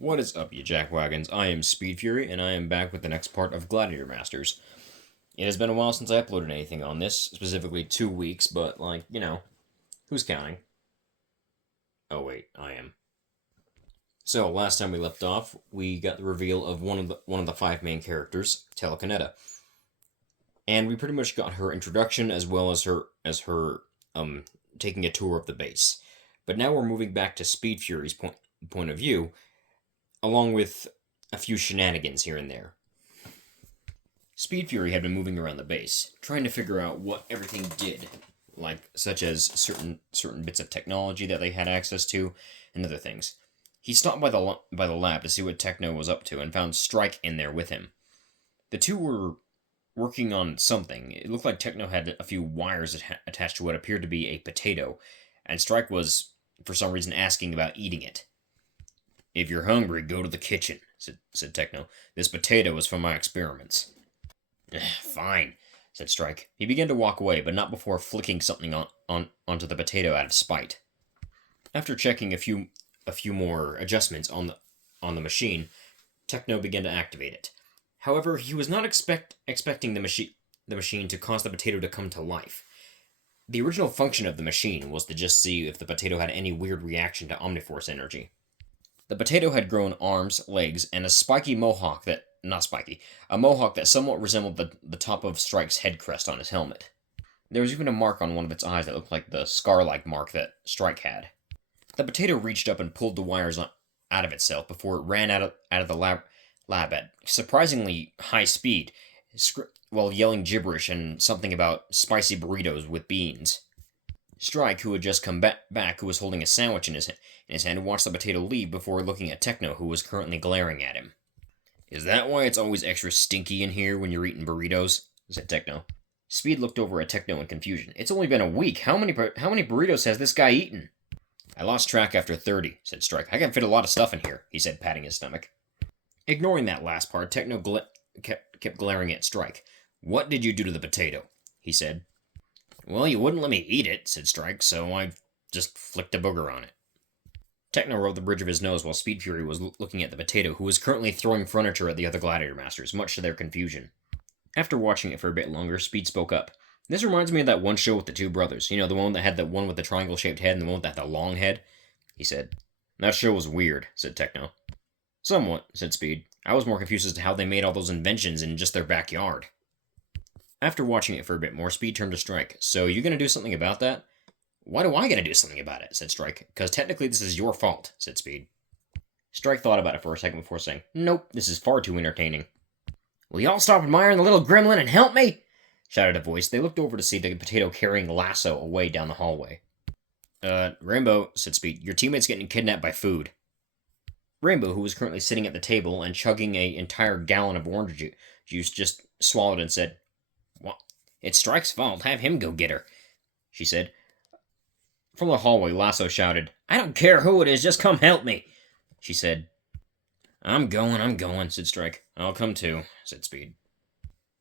What is up, you jackwagons? I am Speed Fury, and I am back with the next part of Gladiator Masters. It has been a while since I uploaded anything on this, specifically 2 weeks, but, who's counting? Oh, wait, I am. So, last time we left off, we got the reveal of one of the five main characters, Telekineta. And we pretty much got her introduction as well as her taking a tour of the base. But now we're moving back to Speed Fury's point of view, along with a few shenanigans here and there. Speed Fury had been moving around the base, trying to figure out what everything did, such as certain bits of technology that they had access to, and other things. He stopped by the lab to see what Techno was up to, and found Strike in there with him. The two were working on something. It looked like Techno had a few wires attached to what appeared to be a potato, and Strike was, for some reason, asking about eating it. "If you're hungry, go to the kitchen," said Techno. "This potato is for my experiments." "Fine," said Strike. He began to walk away, but not before flicking something onto the potato out of spite. After checking a few more adjustments on the machine, Techno began to activate it. However, he was not expecting the machine to cause the potato to come to life. The original function of the machine was to just see if the potato had any weird reaction to Omniforce energy. The potato had grown arms, legs, and a mohawk that somewhat resembled the top of Strike's head crest on his helmet. There was even a mark on one of its eyes that looked like the scar-like mark that Strike had. The potato reached up and pulled the wires out of itself before it ran out of the lab at surprisingly high speed, while yelling gibberish and something about spicy burritos with beans. Strike, who had just come back, who was holding a sandwich in his hand, watched the potato leave before looking at Techno, who was currently glaring at him. "Is that why it's always extra stinky in here when you're eating burritos?" said Techno. Speed looked over at Techno in confusion. "It's only been a week. How many burritos has this guy eaten?" "I lost track after 30, said Strike. "I can fit a lot of stuff in here," he said, patting his stomach. Ignoring that last part, Techno kept glaring at Strike. "What did you do to the potato?" he said. "Well, you wouldn't let me eat it," said Strike, "so I just flicked a booger on it." Techno rolled the bridge of his nose while Speed Fury was looking at the potato, who was currently throwing furniture at the other Gladiator Masters, much to their confusion. After watching it for a bit longer, Speed spoke up. "This reminds me of that one show with the two brothers. You know, the one that had the one with the triangle-shaped head and the one that had the long head?" he said. "That show was weird," said Techno. "Somewhat," said Speed. "I was more confused as to how they made all those inventions in just their backyard." After watching it for a bit more, Speed turned to Strike. "So you gonna do something about that?" "Why do I gotta do something about it?" said Strike. "Because technically this is your fault," said Speed. Strike thought about it for a second before saying, "Nope, this is far too entertaining." "Will y'all stop admiring the little gremlin and help me?" shouted a voice. They looked over to see the potato carrying Lasso away down the hallway. Rainbow," said Speed, "your teammate's getting kidnapped by food." Rainbow, who was currently sitting at the table and chugging an entire gallon of orange juice, just swallowed and said, "What? It's Strike's fault. Have him go get her," she said. From the hallway, Lasso shouted, "I don't care who it is, just come help me," she said. I'm going, said Strike. "I'll come too," said Speed.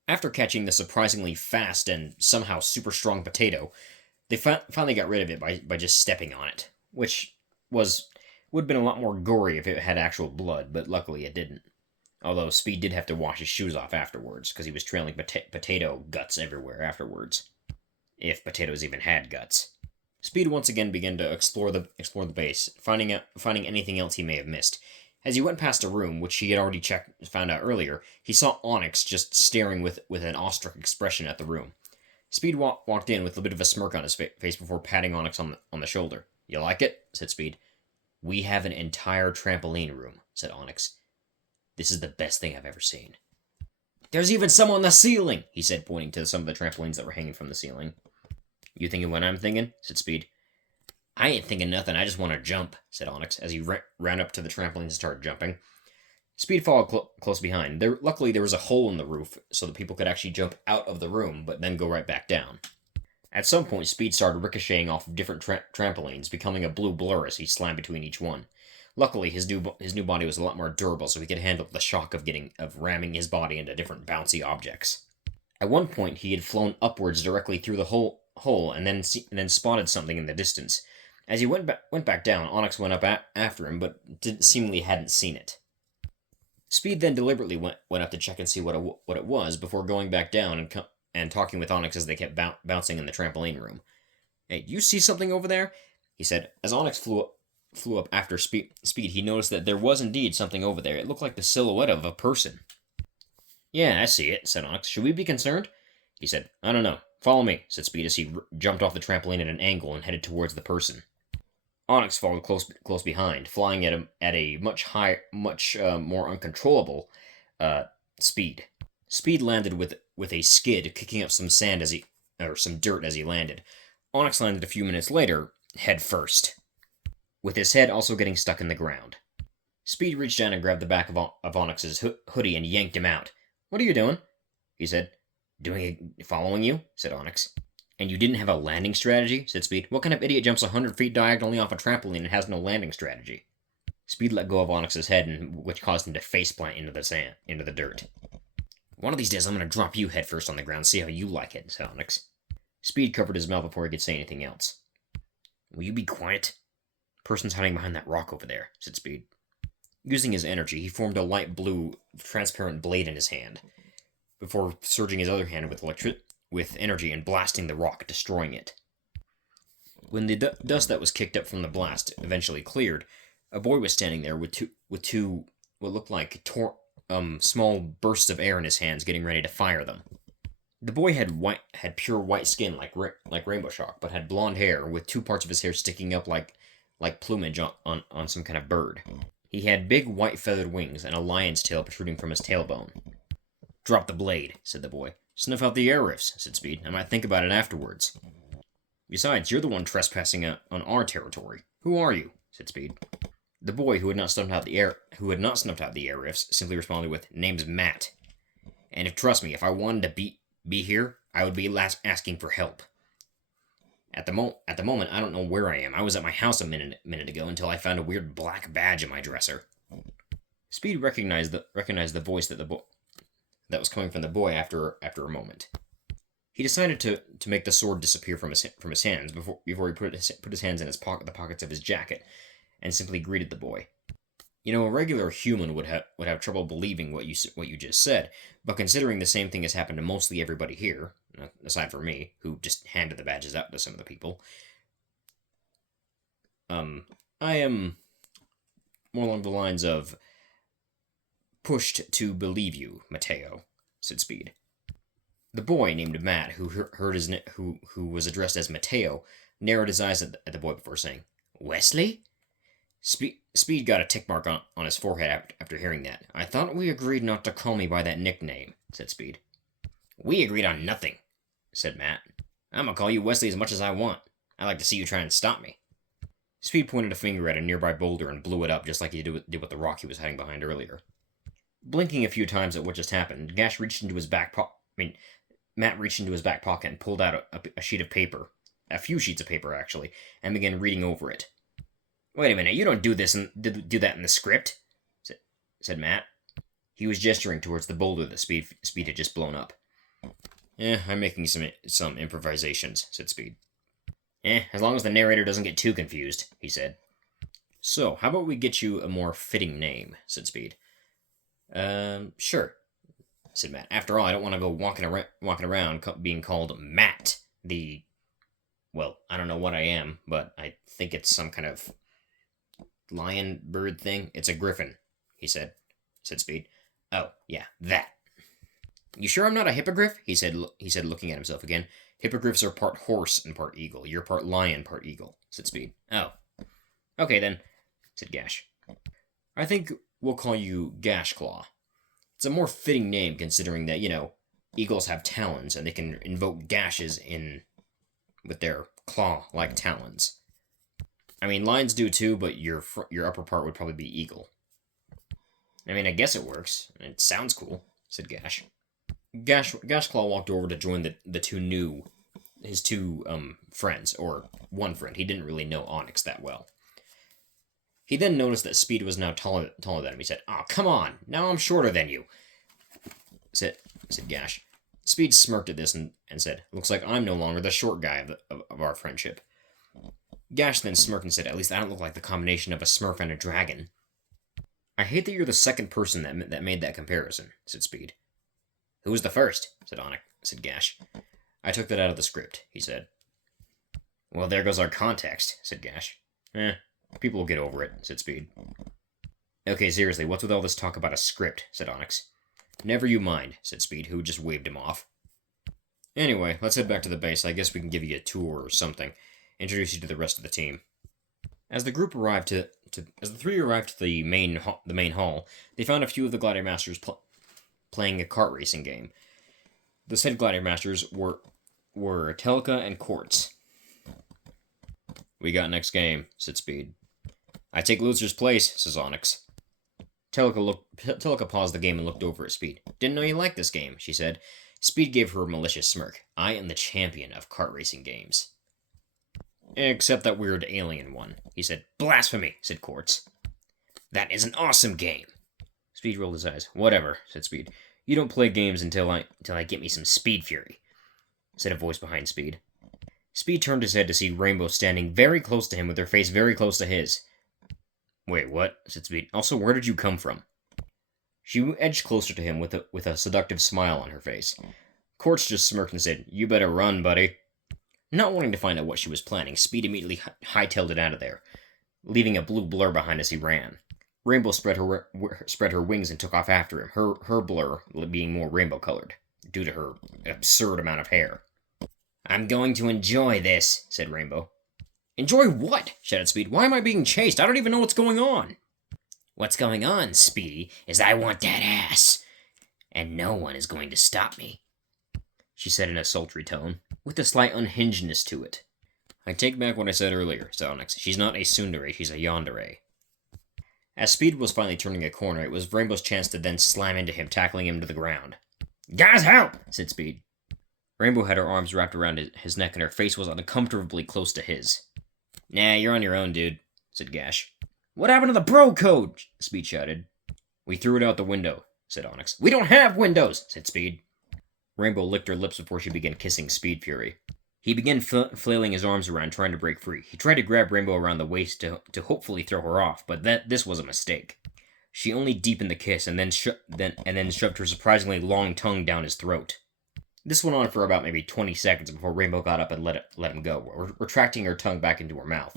After catching the surprisingly fast and somehow super strong potato, they finally got rid of it by just stepping on it, which would have been a lot more gory if it had actual blood, but luckily it didn't. Although Speed did have to wash his shoes off afterwards, because he was trailing potato guts everywhere afterwards. If potatoes even had guts. Speed once again began to explore the base, finding anything else he may have missed. As he went past a room, which he had already found out earlier, he saw Onyx just staring with an awestruck expression at the room. Speed walked in with a bit of a smirk on his face before patting Onyx on the shoulder. "You like it?" said Speed. "We have an entire trampoline room," said Onyx. "This is the best thing I've ever seen." "There's even some on the ceiling," he said, pointing to some of the trampolines that were hanging from the ceiling. "You thinking what I'm thinking?" said Speed. "I ain't thinking nothing, I just want to jump," said Onyx, as he ran up to the trampolines and started jumping. Speed followed close behind. Luckily, there was a hole in the roof, so that people could actually jump out of the room, but then go right back down. At some point, Speed started ricocheting off of different trampolines, becoming a blue blur as he slammed between each one. Luckily, his new body was a lot more durable, so he could handle the shock of ramming his body into different bouncy objects. At one point, he had flown upwards directly through the hole and then spotted something in the distance. As he went back down, Onyx went up after him, but seemingly hadn't seen it. Speed then deliberately went up to check and see what it was before going back down and talking with Onyx as they kept bouncing in the trampoline room. "Hey, you see something over there?" he said. As Onyx flew up after Speed, he noticed that there was indeed something over there. It looked like the silhouette of a person. "Yeah, I see it," said Onyx. "Should we be concerned?" He said. "I don't know. Follow me," said Speed as he jumped off the trampoline at an angle and headed towards the person. Onyx followed close behind, flying at a much more uncontrollable speed. Speed landed with a skid, kicking up some dirt as he landed. Onyx landed a few minutes later, head first, with his head also getting stuck in the ground. Speed reached down and grabbed the back of Onyx's hoodie and yanked him out. "What are you doing?" he said. "Following you," said Onyx. "And you didn't have a landing strategy?" said Speed. "What kind of idiot jumps 100 feet diagonally off a trampoline and has no landing strategy?" Speed let go of Onyx's head, which caused him to faceplant into the dirt. "One of these days I'm going to drop you headfirst on the ground, see how you like it," said Onyx. Speed covered his mouth before he could say anything else. "Will you be quiet?" "Person's hiding behind that rock over there," said Speed. Using his energy, he formed a light blue, transparent blade in his hand, before surging his other hand with energy and blasting the rock, destroying it. When the dust that was kicked up from the blast eventually cleared, a boy was standing there with two what looked like small bursts of air in his hands, getting ready to fire them. The boy had pure white skin like Rainbow Shock, but had blonde hair with two parts of his hair sticking up like plumage on some kind of bird. He had big white feathered wings and a lion's tail protruding from his tailbone. "Drop the blade," said the boy. "Sniff out the air rifts," said Speed. "I might think about it afterwards." "Besides, you're the one trespassing on our territory. Who are you?" said Speed. The boy, who had not snuffed out the air rifts, simply responded with, "Name's Matt. And trust me, if I wanted to be here, I would be asking for help. At the moment, I don't know where I am. I was at my house a minute ago until I found a weird black badge in my dresser." Speed recognized the voice that was coming from the boy after a moment. He decided to make the sword disappear from his hands before he put his hands in the pockets of his jacket, and simply greeted the boy. "You know, a regular human would have trouble believing what you just said, but considering the same thing has happened to mostly everybody here, aside from me, who just handed the badges out to some of the people, I am more along the lines of pushed to believe you, Mateo," said Speed. The boy, named Matt, who was addressed as Mateo, narrowed his eyes at the boy before saying, "Wesley?" Speed got a tick mark on his forehead after hearing that. "I thought we agreed not to call me by that nickname," said Speed. "We agreed on nothing," said Matt. "I'm gonna call you Wesley as much as I want. I'd like to see you try and stop me." Speed pointed a finger at a nearby boulder and blew it up just like he did with the rock he was hiding behind earlier. Blinking a few times at what just happened, Matt reached into his back pocket and pulled out a sheet of paper, a few sheets of paper actually, and began reading over it. "Wait a minute, you don't do that in the script," said Matt. He was gesturing towards the boulder that Speed had just blown up. "I'm making some improvisations," said Speed. As long as the narrator doesn't get too confused," he said. "So, how about we get you a more fitting name?" said Speed. Sure," said Matt. "After all, I don't want to go walking around being called Matt, well, I don't know what I am, but I think it's some kind of lion bird thing. It's a griffin," said Speed. "Oh, yeah, that." "You sure I'm not a hippogriff?" he said, looking at himself again. "Hippogriffs are part horse and part eagle. You're part lion, part eagle," said Speed. "Oh. Okay, then," said Gash. "I think we'll call you Gashclaw. It's a more fitting name considering that, eagles have talons and they can invoke gashes with their claw-like talons. I mean, lions do too, but your upper part would probably be eagle." "I mean, I guess it works. It sounds cool," said Gash. Gashclaw walked over to join his two friends, or one friend. He didn't really know Onyx that well. He then noticed that Speed was now taller than him. He said, "Oh, come on! Now I'm shorter than you," said Gash. Speed smirked at this and said, "Looks like I'm no longer the short guy of our friendship." Gash then smirked and said, "At least I don't look like the combination of a Smurf and a dragon." "I hate that you're the second person that made that comparison," said Speed. "Who was the first?" said Gash. "I took that out of the script," he said. "Well, there goes our context," said Gash. People will get over it," said Speed. "Okay, seriously, what's with all this talk about a script?" said Onyx. "Never you mind," said Speed, who just waved him off. "Anyway, let's head back to the base. I guess we can give you a tour or something. Introduce you to the rest of the team." As the group arrived as the three arrived to the main hall, they found a few of the Gladiator Masters playing a kart racing game. The said Gladiator Masters were Telka and Quartz. "We got next game," said Speed. "I take loser's place," says Onyx. Telka paused the game and looked over at Speed. "Didn't know you liked this game," she said. Speed gave her a malicious smirk. "I am the champion of kart racing games." "Except that weird alien one," he said. "Blasphemy," said Quartz. "That is an awesome game." Speed rolled his eyes. "Whatever," said Speed. "You don't play games until I get me some Speed Fury," said a voice behind Speed. Speed turned his head to see Rainbow standing very close to him with her face very close to his. "Wait, what?" said Speed. "Also, where did you come from?" She edged closer to him with a seductive smile on her face. Quartz just smirked and said, "You better run, buddy." Not wanting to find out what she was planning, Speed immediately hightailed it out of there, leaving a blue blur behind as he ran. Rainbow spread her wings and took off after him, her blur being more rainbow-colored, due to her absurd amount of hair. "I'm going to enjoy this," said Rainbow. "Enjoy what?" shouted Speed. "Why am I being chased? I don't even know what's going on." "What's going on, Speedy, is I want that ass, and no one is going to stop me," she said in a sultry tone, with a slight unhingedness to it. "I take back what I said earlier," said Onyx. "She's not a tsundere, she's a yandere." As Speed was finally turning a corner, it was Rainbow's chance to then slam into him, tackling him to the ground. "Guys, help!" said Speed. Rainbow had her arms wrapped around his neck, and her face was uncomfortably close to his. "Nah, you're on your own, dude," said Gash. "What happened to the bro code?" Speed shouted. "We threw it out the window," said Onyx. "We don't have windows," said Speed. Rainbow licked her lips before she began kissing Speed Fury. He began flailing his arms around, trying to break free. He tried to grab Rainbow around the waist to hopefully throw her off, but this was a mistake. She only deepened the kiss and then shoved her surprisingly long tongue down his throat. This went on for about maybe 20 seconds before Rainbow got up and let him go, retracting her tongue back into her mouth.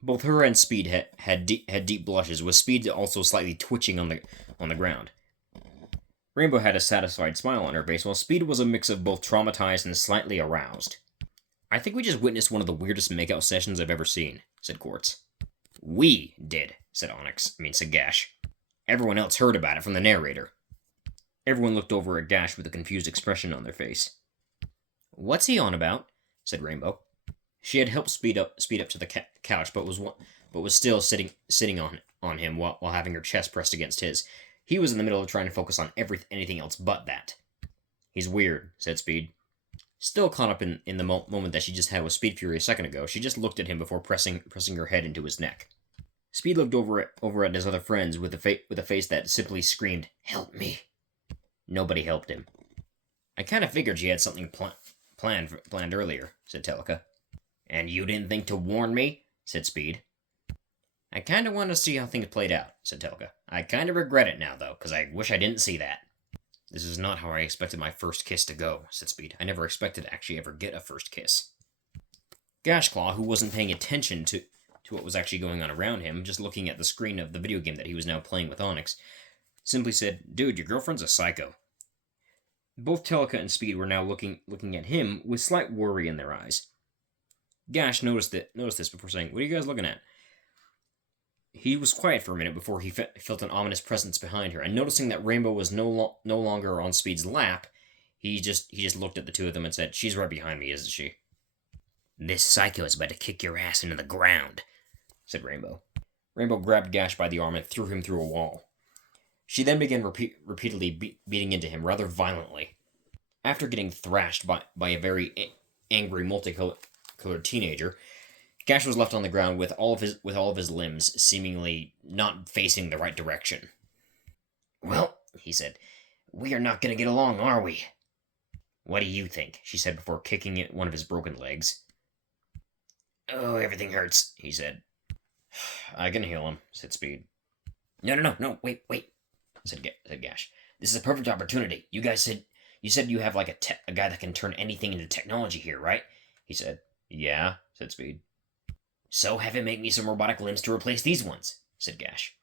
Both her and Speed had deep blushes, with Speed also slightly twitching on the ground. Rainbow had a satisfied smile on her face, while Speed was a mix of both traumatized and slightly aroused. "I think we just witnessed one of the weirdest makeout sessions I've ever seen," said Quartz. "We did," said said Gash. "Everyone else heard about it from the narrator." Everyone looked over at Gash with a confused expression on their face. "What's he on about?" said Rainbow. She had helped Speed up to the couch, but was still sitting on him while having her chest pressed against his. He was in the middle of trying to focus on anything else but that. "He's weird," said Speed. Still caught up in the moment that she just had with Speed Fury a second ago, she just looked at him before pressing her head into his neck. Speed looked over at his other friends with a face that simply screamed, "Help me!" Nobody helped him. "I kind of figured you had something planned earlier," said Telka. "And you didn't think to warn me?" said Speed. "I kind of wanted to see how things played out," said Telka. "I kind of regret it now, though, because I wish I didn't see that." "This is not how I expected my first kiss to go," said Speed. "I never expected to actually ever get a first kiss." Gashclaw, who wasn't paying attention to what was actually going on around him, just looking at the screen of the video game that he was now playing with Onyx, simply said, "Dude, your girlfriend's a psycho." Both Telka and Speed were now looking at him with slight worry in their eyes. Gash noticed this before saying, "What are you guys looking at?" He was quiet for a minute before he felt an ominous presence behind her, and noticing that Rainbow was no longer on Speed's lap, he just looked at the two of them and said, "She's right behind me, isn't she?" "This psycho is about to kick your ass into the ground," said Rainbow. Rainbow grabbed Gash by the arm and threw him through a wall. She then began repeatedly beating into him rather violently. After getting thrashed by a very angry, multicolored teenager, Gash was left on the ground with all of his limbs seemingly not facing the right direction. "Well," he said, "we are not going to get along, are we?" "What do you think?" she said before kicking at one of his broken legs. Oh, everything hurts, he said. I can heal him, said Speed. No, wait, said Gash. This is a perfect opportunity. You said you have like a guy that can turn anything into technology here, right? He said. Yeah, said Speed. So have him make me some robotic limbs to replace these ones, said Gash.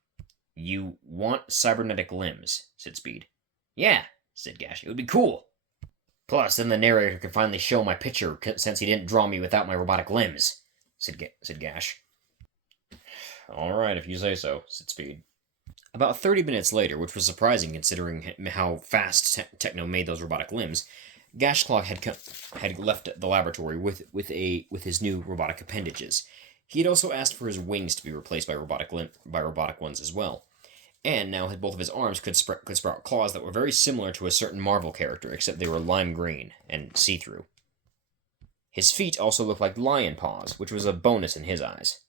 You want cybernetic limbs, said Speed. Yeah, said Gash. It would be cool. Plus, then the narrator could finally show my picture since he didn't draw me without my robotic limbs, said Gash. All right, if you say so, said Speed. About 30 minutes later, which was surprising considering how fast Techno made those robotic limbs, Gashclaw had left the laboratory with his new robotic appendages. He had also asked for his wings to be replaced by robotic ones as well, and now both of his arms could sprout claws that were very similar to a certain Marvel character, except they were lime green and see-through. His feet also looked like lion paws, which was a bonus in his eyes.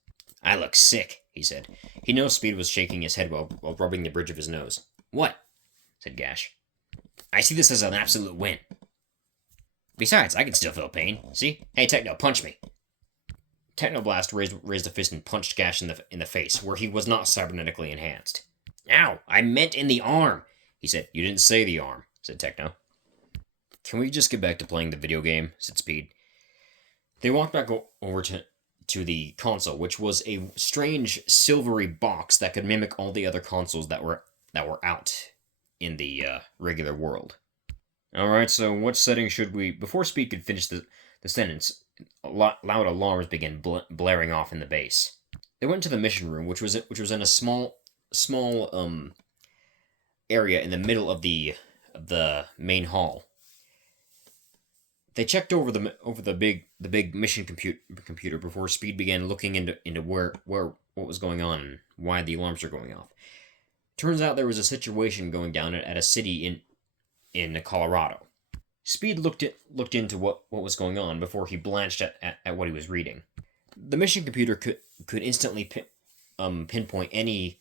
I look sick, he said. He noticed Speed was shaking his head while rubbing the bridge of his nose. What? Said Gash. I see this as an absolute win. Besides, I can still feel pain. See? Hey, Techno, punch me. Technoblast raised a fist and punched Gash in the face, where he was not cybernetically enhanced. Ow! I meant in the arm, he said. You didn't say the arm, said Techno. Can we just get back to playing the video game? Said Speed. They walked back over to the console, which was a strange silvery box that could mimic all the other consoles that were out in the regular world. Alright, so what setting should we... Before Speed could finish the sentence, loud alarms began blaring off in the base. They went to the mission room, which was in a small area in the middle of the main hall. They checked over the big mission computer before Speed began looking into what was going on and why the alarms are going off. Turns out there was a situation going down at a city in Colorado. Speed looked into what was going on before he blanched at what he was reading. The mission computer could instantly pinpoint any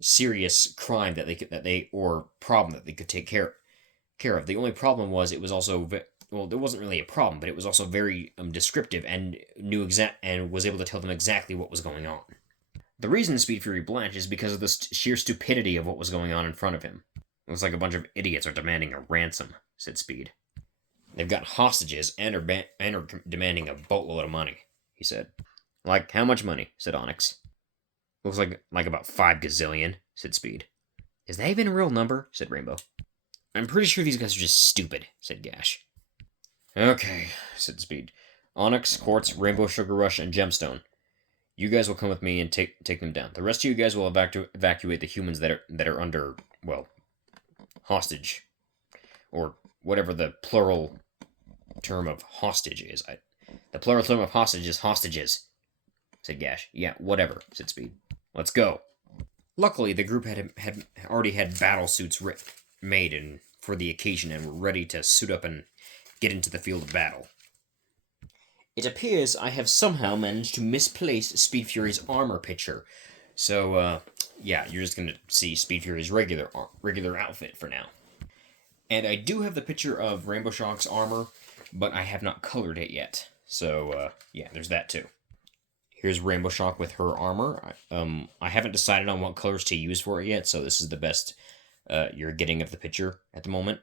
serious crime or problem that they could take care of. The only problem was it was also there wasn't really a problem, but it was also very descriptive and was able to tell them exactly what was going on. The reason Speed Fury blanched is because of the sheer stupidity of what was going on in front of him. It looks like a bunch of idiots are demanding a ransom, said Speed. They've got hostages and are demanding a boatload of money, he said. Like, how much money? Said Onyx. Looks like about 5 gazillion, said Speed. Is that even a real number? Said Rainbow. I'm pretty sure these guys are just stupid, said Gash. Okay, said Speed. Onyx, Quartz, Rainbow, Sugar Rush, and Gemstone. You guys will come with me and take them down. The rest of you guys will evacuate the humans that are under, well, hostage. Or whatever the plural term of hostage is. The plural term of hostage is hostages, said Gash. Yeah, whatever, said Speed. Let's go. Luckily, the group had already had battle suits made for the occasion and were ready to suit up and get into the field of battle. It appears I have somehow managed to misplace Speed Fury's armor picture. So, yeah, you're just gonna see Speed Fury's regular outfit for now. And I do have the picture of Rainbow Shock's armor, but I have not colored it yet. So, yeah, there's that too. Here's Rainbow Shock with her armor. I haven't decided on what colors to use for it yet, so this is the best you're getting of the picture at the moment.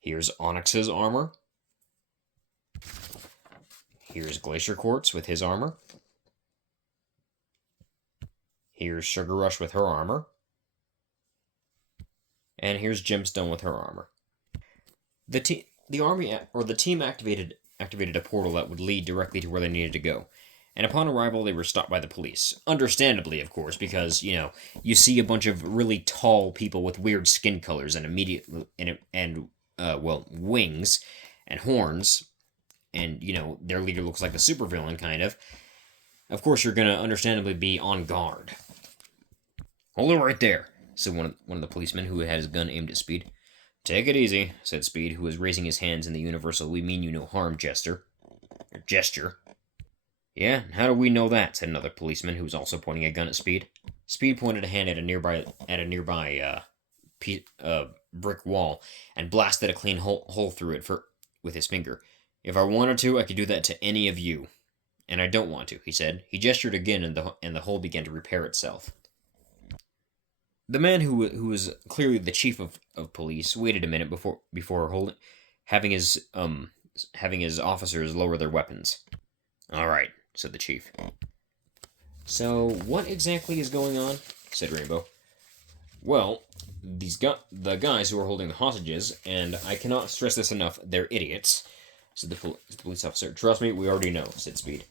Here's Onyx's armor. Here's Glacier Quartz with his armor. Here's Sugar Rush with her armor. And here's Gemstone with her armor. The team activated a portal that would lead directly to where they needed to go. And upon arrival, they were stopped by the police. Understandably, of course, because, you see a bunch of really tall people with weird skin colors and wings and horns, and, their leader looks like a supervillain, kind of. Of course, you're gonna understandably be on guard. Hold it right there, said one of the policemen who had his gun aimed at Speed. Take it easy, said Speed, who was raising his hands in the universal "we mean you no harm" gesture. Yeah, how do we know that? Said another policeman who was also pointing a gun at Speed. Speed pointed a hand at a nearby brick wall and blasted a clean hole through it with his finger. If I wanted to, I could do that to any of you. and I don't want to," he said. He gestured again, and the hole began to repair itself. The man who was clearly the chief of police waited a minute before holding having his officers lower their weapons. "All right," said the chief. "So what exactly is going on?" said Rainbow. "Well, the guys who are holding the hostages, and I cannot stress this enough, they're idiots," said the police officer. "Trust me, we already know," said Speed.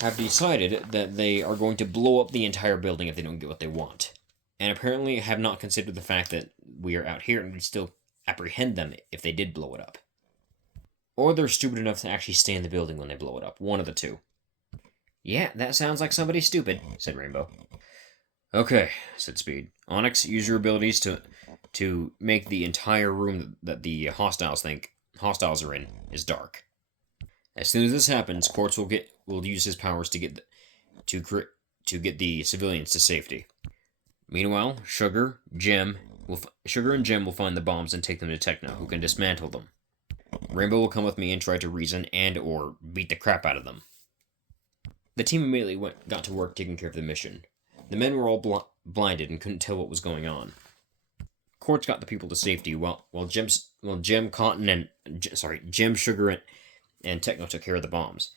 "Have decided that they are going to blow up the entire building if they don't get what they want. And apparently have not considered the fact that we are out here and would still apprehend them if they did blow it up. Or they're stupid enough to actually stay in the building when they blow it up. One of the two." "Yeah, that sounds like somebody stupid," said Rainbow. "Okay," said Speed. "Onyx, use your abilities to make the entire room that the hostiles are in is dark. As soon as this happens, Quartz will use his powers to get the civilians to safety. Meanwhile, Sugar and Jim will find the bombs and take them to Techno, who can dismantle them. Rainbow will come with me and try to reason and/or beat the crap out of them." The team immediately got to work taking care of the mission. The men were all blinded and couldn't tell what was going on. Quartz got the people to safety while Jim, Sugar, and Techno took care of the bombs.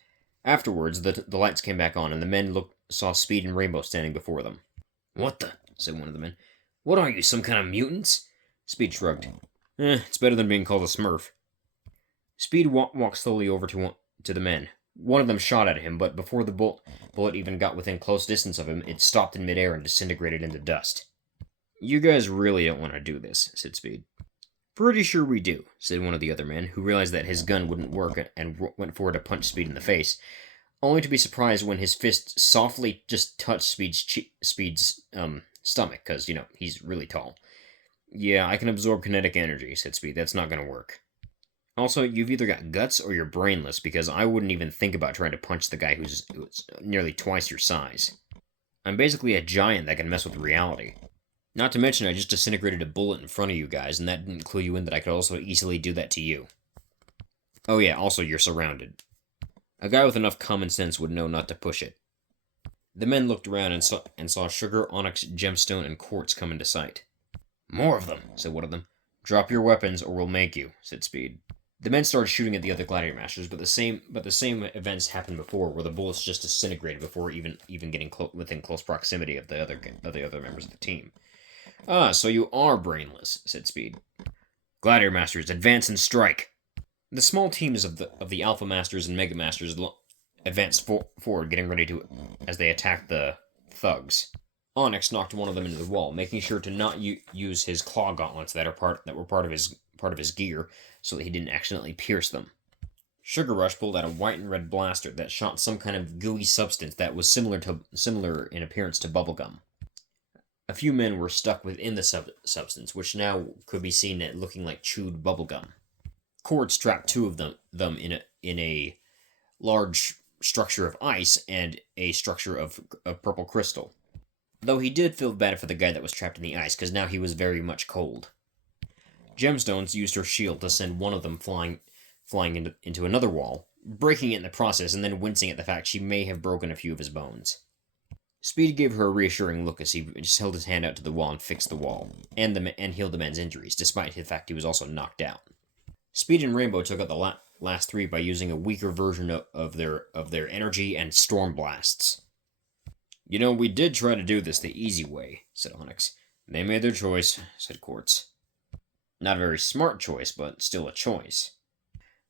Afterwards, the lights came back on, and the men saw Speed and Rainbow standing before them. "What the?" said one of the men. "What are you, some kind of mutants?" Speed shrugged. It's better than being called a smurf." Speed walked slowly over to the men. One of them shot at him, but before the bullet even got within close distance of him, it stopped in midair and disintegrated into dust. "You guys really don't want to do this," said Speed. "Pretty sure we do," said one of the other men, who realized that his gun wouldn't work and went forward to punch Speed in the face, only to be surprised when his fist softly just touched Speed's stomach, because, he's really tall. "Yeah, I can absorb kinetic energy," said Speed. "That's not going to work. Also, you've either got guts or you're brainless, because I wouldn't even think about trying to punch the guy who's nearly twice your size. I'm basically a giant that can mess with reality. Not to mention, I just disintegrated a bullet in front of you guys, and that didn't clue you in that I could also easily do that to you. Oh yeah, also you're surrounded. A guy with enough common sense would know not to push it." The men looked around and saw Sugar, Onyx, Gemstone, and Quartz come into sight. "More of them," said one of them. "Drop your weapons, or we'll make you," said Speed. The men started shooting at the other Gladiator Masters, but the same events happened before, where the bullets just disintegrated before even getting within close proximity of the other members of the team. "Ah, so you are brainless," said Speed. "Gladiator Masters, advance and strike!" The small teams of the Alpha Masters and Mega Masters advanced forward, getting ready to as they attacked the thugs. Onyx knocked one of them into the wall, making sure to not use his claw gauntlets that were part of his gear, so that he didn't accidentally pierce them. Sugar Rush pulled out a white and red blaster that shot some kind of gooey substance that was similar in appearance to bubblegum. A few men were stuck within the substance, which now could be seen looking like chewed bubblegum. Quartz trapped two of them in a large structure of ice and a structure of purple crystal. Though he did feel bad for the guy that was trapped in the ice, because now he was very much cold. Gemstones used her shield to send one of them flying into another wall, breaking it in the process and then wincing at the fact she may have broken a few of his bones. Speed gave her a reassuring look as he just held his hand out to the wall and fixed the wall, and healed the man's injuries, despite the fact he was also knocked out. Speed and Rainbow took out the last three by using a weaker version of their energy and storm blasts. "We did try to do this the easy way," said Onyx. "They made their choice," said Quartz. Not a very smart choice, but still a choice.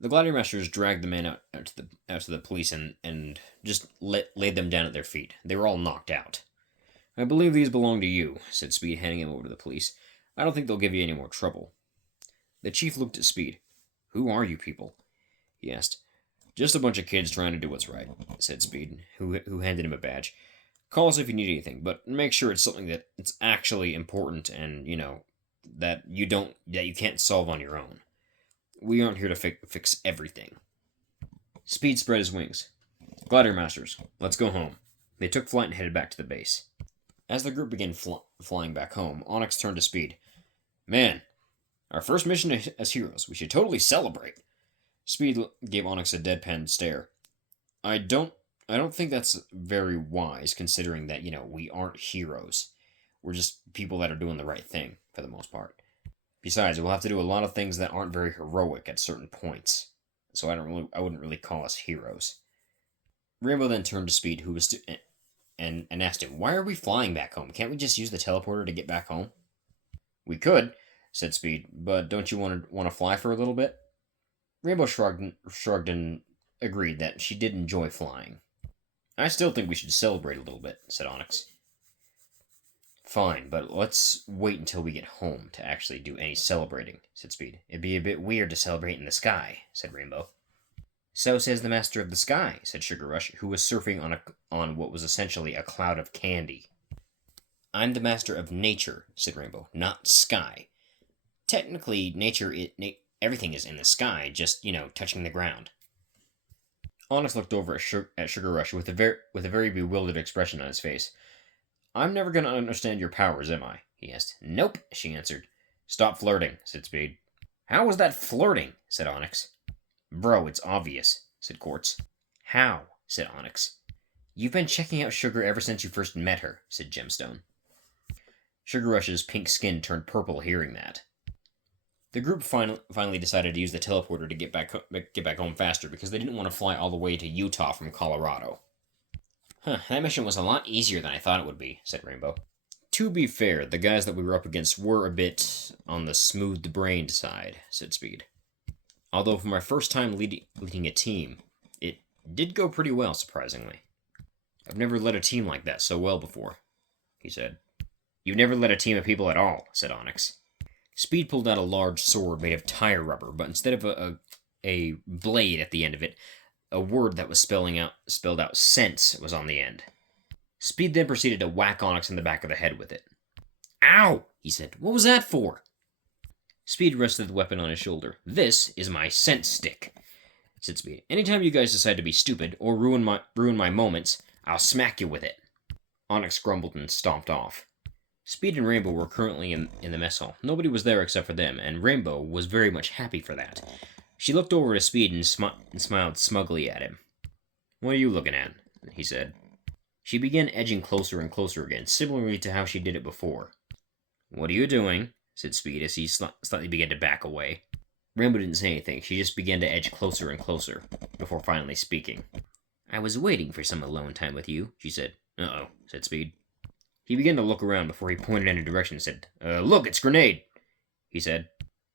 The Gladiator Masters dragged the men out to the police and just laid them down at their feet. They were all knocked out. "I believe these belong to you," said Speed, handing them over to the police. "I don't think they'll give you any more trouble." The chief looked at Speed. "Who are you people?" he asked. "Just a bunch of kids trying to do what's right," said Speed, who handed him a badge. "Call us if you need anything, but make sure it's something that's actually important and, that you can't solve on your own. We aren't here to fix everything." Speed spread his wings. "Gladiator Masters, let's go home." They took flight and headed back to the base. As the group began flying back home, Onyx turned to Speed. "Man, our first mission as heroes. We should totally celebrate." Speed gave Onyx a deadpan stare. I don't I don't think that's very wise, considering that, we aren't heroes. We're just people that are doing the right thing, for the most part. Besides, we'll have to do a lot of things that aren't very heroic at certain points. So I wouldn't really call us heroes. Rainbow then turned to Speed, who was and asked him, "Why are we flying back home? Can't we just use the teleporter to get back home?" "We could," said Speed, "but don't you want to fly for a little bit?" Rainbow shrugged and agreed that she did enjoy flying. "I still think we should celebrate a little bit," said Onyx. "Fine, but let's wait until we get home to actually do any celebrating," said Speed. "It'd be a bit weird to celebrate in the sky," said Rainbow. "So says the master of the sky," said Sugar Rush, who was surfing on what was essentially a cloud of candy. "I'm the master of nature," said Rainbow, "not sky. Technically, everything is in the sky, just, touching the ground." Onyx looked over at Sugar Rush with a very bewildered expression on his face. "I'm never going to understand your powers, am I?" he asked. "Nope," she answered. "Stop flirting," said Speed. "How was that flirting?" said Onyx. "Bro, it's obvious," said Quartz. "How?" said Onyx. "You've been checking out Sugar ever since you first met her," said Gemstone. Sugar Rush's pink skin turned purple hearing that. The group finally decided to use the teleporter to get back home faster because they didn't want to fly all the way to Utah from Colorado. That mission was a lot easier than I thought it would be," said Rainbow. "To be fair, the guys that we were up against were a bit on the smooth-brained side," said Speed. "Although for my first time leading a team, it did go pretty well, surprisingly. I've never led a team like that so well before," he said. "You've never led a team of people at all," said Onyx. Speed pulled out a large sword made of tire rubber, but instead of a blade at the end of it, a word that was spelled out sense was on the end. Speed then proceeded to whack Onyx in the back of the head with it. "Ow!" he said. "What was that for?" Speed rested the weapon on his shoulder. "This is my sense stick," said Speed. "Anytime you guys decide to be stupid or ruin my moments, I'll smack you with it." Onyx grumbled and stomped off. Speed and Rainbow were currently in the mess hall. Nobody was there except for them, and Rainbow was very much happy for that. She looked over to Speed and smiled smugly at him. "What are you looking at?" he said. She began edging closer and closer again, similarly to how she did it before. "What are you doing?" said Speed as he slightly began to back away. Rainbow didn't say anything. She just began to edge closer and closer, before finally speaking. "I was waiting for some alone time with you," she said. "Uh-oh," said Speed. He began to look around before he pointed in a direction and said, "Look, it's Grenade," he said.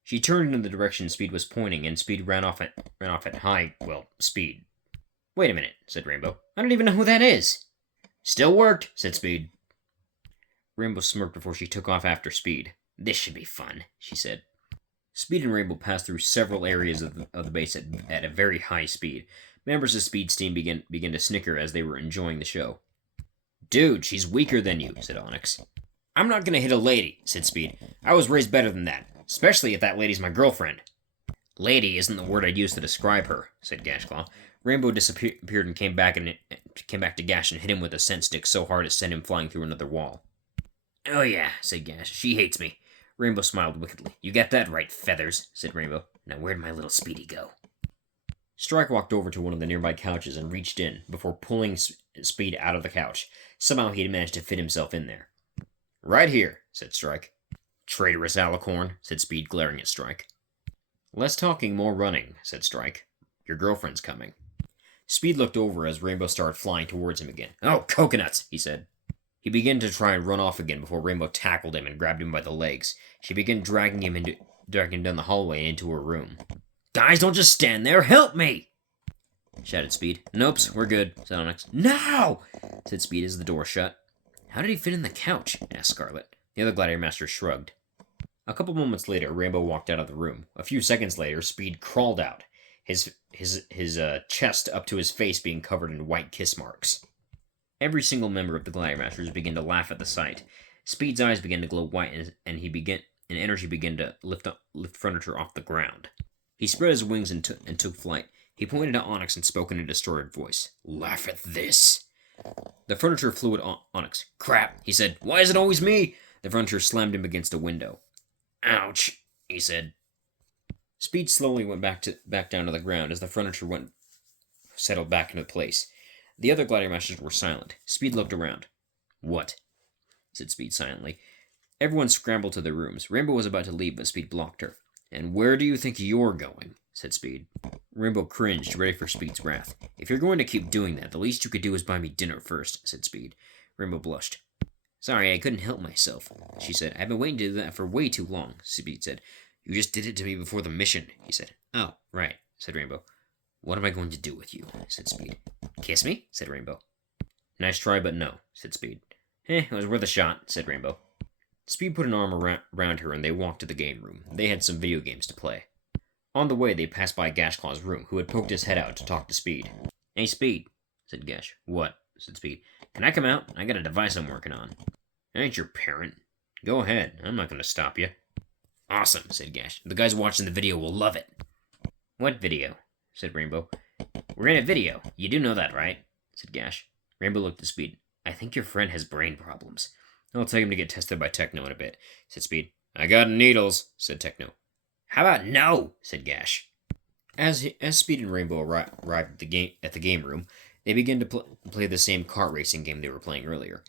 She turned in the direction Speed was pointing, and Speed ran off at high speed. "Wait a minute," said Rainbow. "I don't even know who that is." "Still worked," said Speed. Rainbow smirked before she took off after Speed. "This should be fun," she said. Speed and Rainbow passed through several areas of the base at a very high speed. Members of Speed's team began to snicker as they were enjoying the show. "Dude, she's weaker than you," said Onyx. "I'm not gonna hit a lady," said Speed. "I was raised better than that, especially if that lady's my girlfriend." "Lady isn't the word I'd use to describe her," said Gashclaw. Rainbow disappeared and came back to Gash and hit him with a scent stick so hard it sent him flying through another wall. "Oh yeah," said Gash. "She hates me." Rainbow smiled wickedly. "You got that right, Feathers," said Rainbow. "Now where'd my little Speedy go?" Strike walked over to one of the nearby couches and reached in, before pulling Speed out of the couch. Somehow he had managed to fit himself in there. "Right here," said Strike. "Traitorous alicorn," said Speed, glaring at Strike. "Less talking, more running," said Strike. "Your girlfriend's coming." Speed looked over as Rainbow started flying towards him again. "Oh, coconuts," he said. He began to try and run off again before Rainbow tackled him and grabbed him by the legs. She began dragging him down the hallway and into her room. "Guys, don't just stand there! Help me!" shouted Speed. "Nope, we're good," said Onyx. "No!" said Speed as the door shut. "How did he fit in the couch?" asked Scarlet. The other Gladiator Master shrugged. A couple moments later, Rainbow walked out of the room. A few seconds later, Speed crawled out, his chest up to his face being covered in white kiss marks. Every single member of the Gladiator Masters began to laugh at the sight. Speed's eyes began to glow white, and energy began to lift furniture off the ground. He spread his wings and took flight. He pointed at Onyx and spoke in a distorted voice. "Laugh at this." The furniture flew at Onyx. "Crap," he said. "Why is it always me?" The furniture slammed him against a window. "Ouch," he said. Speed slowly went back down to the ground as the furniture settled back into place. The other Gladiator Masters were silent. Speed looked around. "What?" said Speed silently. Everyone scrambled to their rooms. Rainbow was about to leave, but Speed blocked her. "And where do you think you're going?" said Speed. Rainbow cringed, ready for Speed's wrath. "If you're going to keep doing that, the least you could do is buy me dinner first," said Speed. Rainbow blushed. "Sorry, I couldn't help myself," she said. "I've been waiting to do that for way too long," Speed said. "You just did it to me before the mission," he said. "Oh, right," said Rainbow. "What am I going to do with you?" said Speed. "Kiss me?" said Rainbow. "Nice try, but no," said Speed. It was worth a shot," said Rainbow. Speed put an arm around her and they walked to the game room. They had some video games to play. On the way, they passed by Gashclaw's room, who had poked his head out to talk to Speed. "Hey, Speed," said Gash. "What?" said Speed. "Can I come out? I got a device I'm working on." "I ain't your parent." "Go ahead. I'm not going to stop you." "Awesome," said Gash. "The guys watching the video will love it." "What video?" said Rainbow. "We're in a video. You do know that, right?" said Gash. Rainbow looked at Speed. "I think your friend has brain problems." "I'll take him to get tested by Techno in a bit," said Speed. "I got needles," said Techno. "How about no?" said Gash. As Speed and Rainbow arrived at the game room, they began to play the same kart racing game they were playing earlier.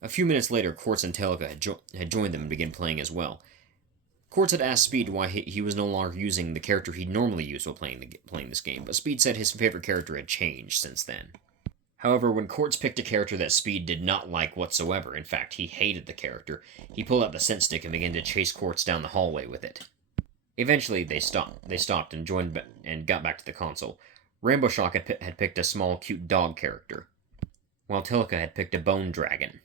A few minutes later, Quartz and Telica had joined them and began playing as well. Quartz had asked Speed why he was no longer using the character he'd normally use while playing this game, but Speed said his favorite character had changed since then. However, when Quartz picked a character that Speed did not like whatsoever, in fact, he hated the character, he pulled out the scent stick and began to chase Quartz down the hallway with it. Eventually, they stopped and joined and got back to the console. Rainbow Shock had picked a small, cute dog character, while Telica had picked a bone dragon.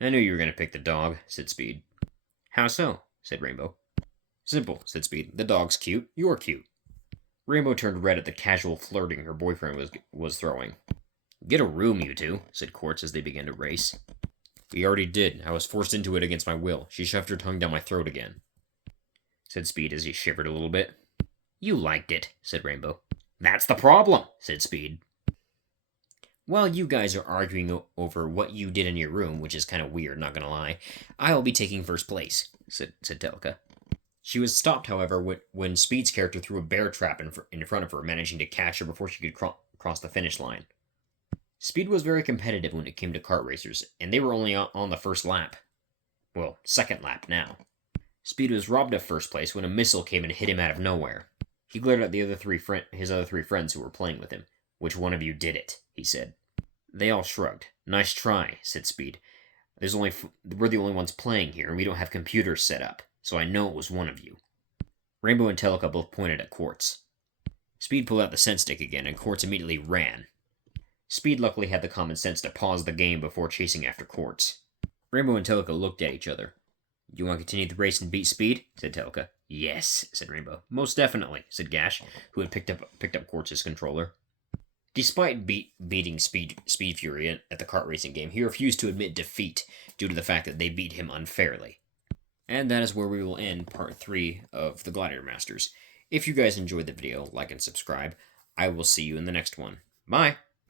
"I knew you were going to pick the dog," said Speed. "How so?" said Rainbow. "Simple," said Speed. "The dog's cute. You're cute." Rainbow turned red at the casual flirting her boyfriend was throwing. "Get a room, you two," said Quartz as they began to race. "We already did. I was forced into it against my will. She shoved her tongue down my throat again," said Speed as he shivered a little bit. "You liked it," said Rainbow. "That's the problem," said Speed. "While you guys are arguing over what you did in your room, which is kind of weird, not gonna lie, I'll be taking first place," said Telica. She was stopped, however, when Speed's character threw a bear trap in front of her, managing to catch her before she could cross the finish line. Speed was very competitive when it came to kart racers, and they were only on the first lap. Well, second lap now. Speed was robbed of first place when a missile came and hit him out of nowhere. He glared at his other three friends who were playing with him. "Which one of you did it?" he said. They all shrugged. "Nice try," said Speed. We're the only ones playing here, and we don't have computers set up, so I know it was one of you." Rainbow and Telica both pointed at Quartz. Speed pulled out the scent stick again, and Quartz immediately ran. Speed luckily had the common sense to pause the game before chasing after Quartz. Rainbow and Telica looked at each other. "You want to continue the race and beat Speed?" said Telica. "Yes," said Rainbow. "Most definitely," said Gash, who had picked up Quartz's controller. Despite beating Speed Fury at the kart racing game, he refused to admit defeat due to the fact that they beat him unfairly. And that is where we will end part 3 of the Gladiator Masters. If you guys enjoyed the video, like and subscribe. I will see you in the next one. Bye!